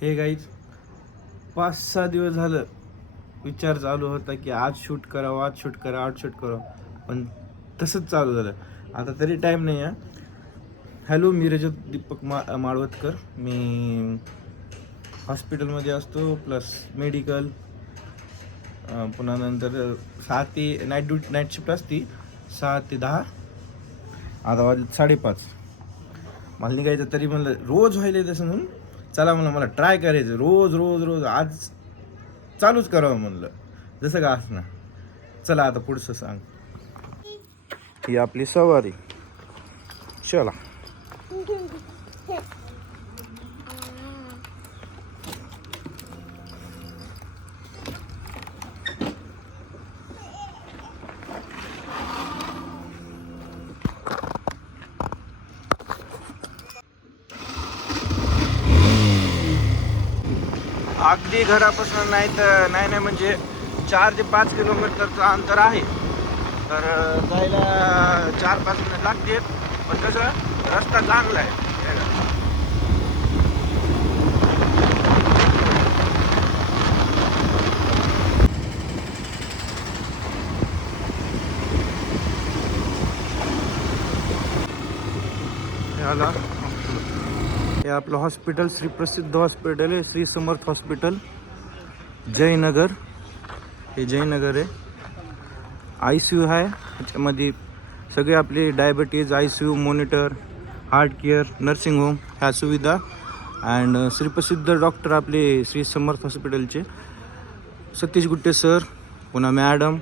हे गाईज 5-6 दिवस झालं विचार चालू होता की आज शूट करावं, आज शूट करावं, आज शूट करावं, पण तसंच चालू झालं. आता तरी टाईम नाही आहे. हॅलो, मी रजत दीपक माळवतकर. मी हॉस्पिटलमध्ये असतो, प्लस मेडिकल. पुन्हा नंतर 6 ते नाईट शिफ्ट असती 6 ते 10. आता वाजले 5:30. मला निघायचं तरी म्हणलं रोज व्हायला तसं म्हणून चला म्हणलं मला ट्राय करायचं रोज रोज रोज आज चालूच करावं म्हणलं जसं का असणार. चला आता पुढचं सांग. ही आपली सवारी. चला. अगदी घरापासून नाही म्हणजे 4 ते 5 किलोमीटरचं अंतर आहे. तर जायला 4-5 मिनिट लागतील, पण कसं रस्ता चांगला आहे. हे आपलं हॉस्पिटल श्री प्रसिद्ध हॉस्पिटल आहे, श्री समर्थ हॉस्पिटल, जयनगर. हे जयनगर आहे. ICU आहे त्याच्यामध्ये. सगळे आपले diabetes, ICU, monitor, heart care, nursing home ह्या सुविधा. अँड श्रीप्रसिद्ध डॉक्टर आपले श्री समर्थ हॉस्पिटलचे सतीश गुट्टे सर, पुन्हा मॅडम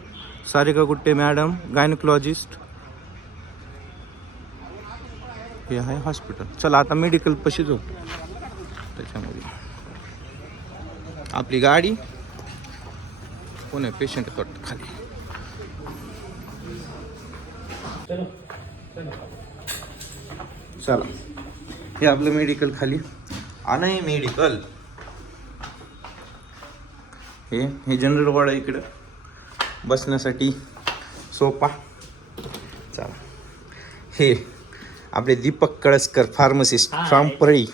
सारिका गुट्टे मॅडम, गायनोकॉलॉजिस्ट. हे आहे हॉस्पिटल. चला आता मेडिकल पशी जाऊ. त्याच्यामध्ये आपली गाडी कोण आहे, पेशंट करतो खाली. चला, हे आपलं मेडिकल खाली. आणि मेडिकल हे जनरल वॉर्ड आहे. इकडं बसण्यासाठी सोफा. चला, हे आपले दीपक कळसकर फार्मसिस्ट फ्रॉम परळी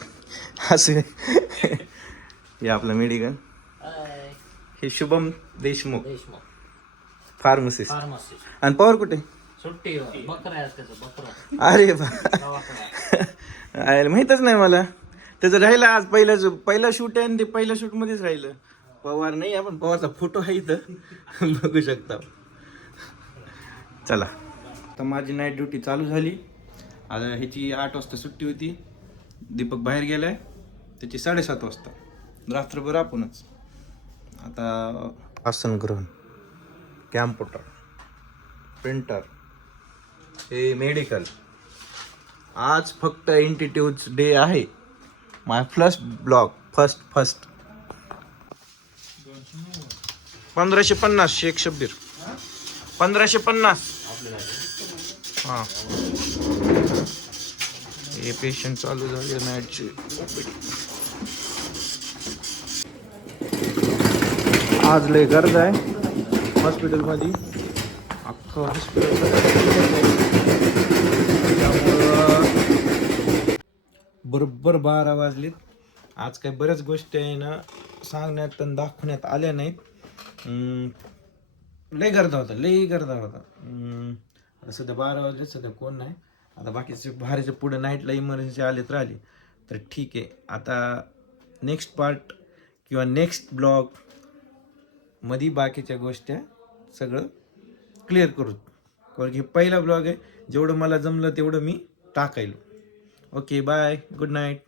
असं. हे आपलं मेडिकल. हे शुभम देशमुख फार्मसिस्ट. आणि पवार कुठे? सुट्टी बकरा. अरे बा, माहीतच नाही मला. त्याचं राहिलं आज पहिला शूट आहे आणि ते पहिल्या शूटमध्येच राहिलं. पवार नाही, आपण पवारचा फोटो आहे इथं बघू शकता. चला, तर माझी नाईट ड्युटी चालू झाली. आता ह्याची 8 वाजता सुट्टी होती. दीपक बाहेर गेलाय, त्याची 7:30 वाजता. रात्रभर आपणच. आता आसन ग्रहण, कॅम्प्युटर, प्रिंटर, हे मेडिकल. आज फक्त इंटिट्यूज डे आहे. My first blog. First 1550 Shaikh Shabbir 1550. हां, हे पेशंट चालू झाले नाईटची. आज लय गर्दी आहे हॉस्पिटलमध्ये. अख्खं हॉस्पिटल बरोबर 12 वाजलेत. आज काही बऱ्याच गोष्टी आहे ना सांगण्यात आणि दाखवण्यात आल्या नाहीत. लय गर्दा होता. आता सध्या 12 वाजले, सध्या कोण नाही. आता बाकीचे बाहेरच्या पुढे नाईटला इमर्जन्सी आलेत राहिले तर ठीक आहे. आता नेक्स्ट पार्ट किंवा नेक्स्ट ब्लॉग मध्ये बाकीच्या गोष्टी सगळं क्लिअर करू. कारण की पहिला ब्लॉग आहे, जेवढं मला जमलं तेवढं मी टाकायलो. Okay, bye, good night.